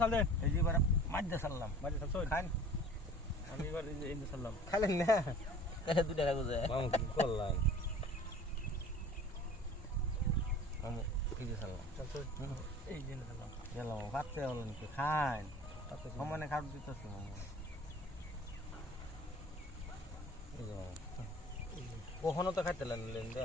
সাল দেন এই যে এবার মাঝে সারলাম মাঝে সাল খান আমি এবার এই সারলাম খাইলেন না তাহলে দুটা রাখব যে মামু কি করলাম মামু এই যে সারলাম সাল এই যে সারলাম গেল খাচ্ছে হলো নাকি খান সমানে খাট দিতেছে মামু কখনো তো খাইতে লাগলেন এই যে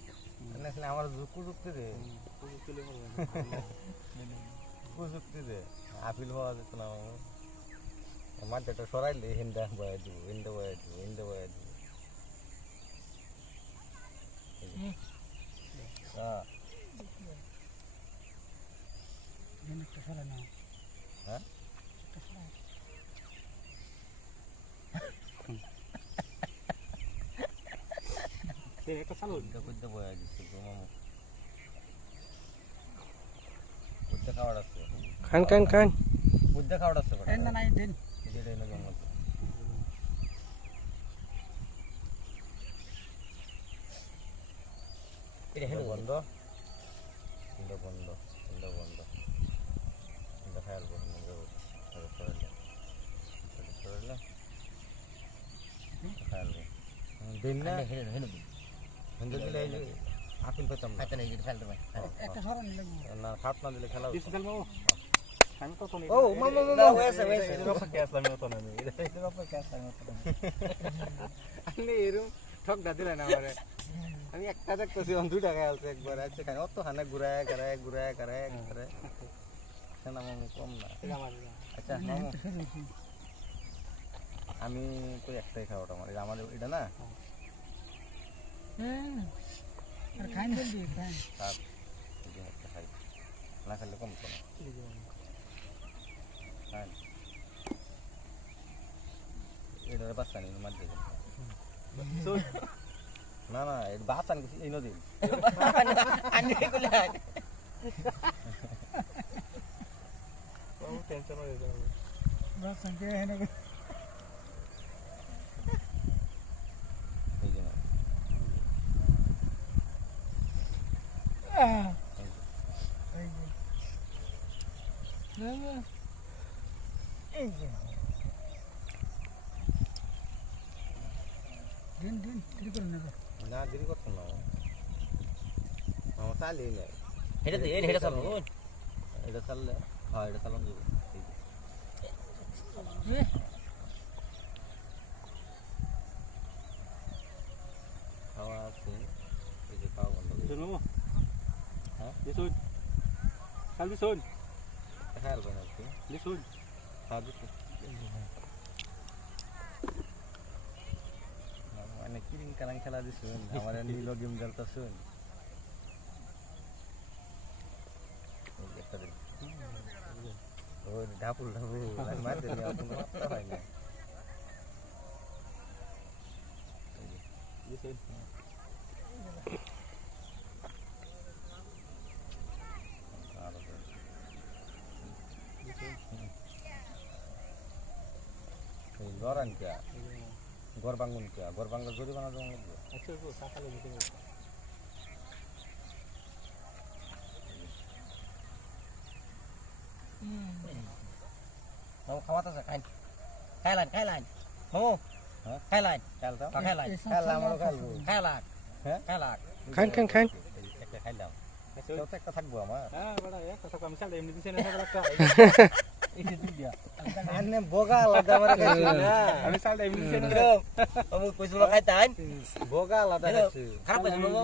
না আমার কুযুক্তি দে। কুযুক্তি দে। আপিল হওয়া যেত না মাঠটা সরাইলে হিন্দা বয়া দিব হিন্দা বয়া দিব হিন্দা বয়া দিব। হ্যাঁ। হ্যাঁ? একটা সাল কুদ্দা কুদ্দা বয়া দিচ্ছে গো মামু। কুদ্দা খাওয়ার আছে। খান খান খান। কুদ্দা খাওয়ার আছে বেটা। না নাই দিন। যেটা এনে জঙ্গল এটা hello বন্ধ। এটা বন্ধ এটা বন্ধ এটা খায়াল করুন এটা সরাইলে এটা খায়াল দিন না। hello হিন্দু দিলে এই আপিল পেতাম না। kata lagi di filter একটা সরান না খাট না দিলে খেলা দিস সাল আমি ও মামা মামা তো না। এরকম ঠক দা দিলে না আমারে। আমি একটা দেখতেছি অন দুই টাকা আছে একবার আছে কেন অত হানে ঘুরায় ঘুরায় ঘুরায় ঘুরায় ঘুরায়। কেন মামু কম না। আচ্ছা মামু। আমি তো একটাই খাওয়াটা আমার? এটা আমার এটা না? হ্যাঁ আর খাই না খেলে কম তো না খাই এটার বাচ্চা না না এটা বাচ্চা নিয়ে এই নদী kulah টেনশন হয়ে যাবে। সঙ্গে হেনে এই যে না এই যে না না এই যে দিন দিন হ্যাঁ। এ খাওয়া আছে এই যে খাওয়া বন্ধ করে দিস মামু হ্যাঁ? দিস সাল দিস খেয়াল করে আজকে দিস খাওয়া দিচ্ছে মানে কিরিং কারাং খেলা দিছুন আমার নীল গেম খেলতেছুন ও ঢাপুল ঢাপুল আমি মার দিলি আর কোনো মাত্রা হয় না দিস আর এই গরান কে গর বাঙ্গুন কে গর বাংলা জরি বানা জমা লাগবে আচ্ছা তো সকালে দিতে mau kamu tuh kain kailan kailan mau Hah? kailan খেয়াল দাও kailan খেয়াল আমারও খেলব kailan হ্যাঁ? kailan খান খান খান একটা খাইলাম আচ্ছা। কেউ তো একটা থাকব আমার। হ্যাঁ বড় এক কথা কম সাল এমনি দিছে না একটা ini tuh dia আনে বোগা আলাদা আমার খাইছি আমি সাল এমনি দিছে না kamu kuis lo kaitan বোগা আলাদা খাইছি। sih mau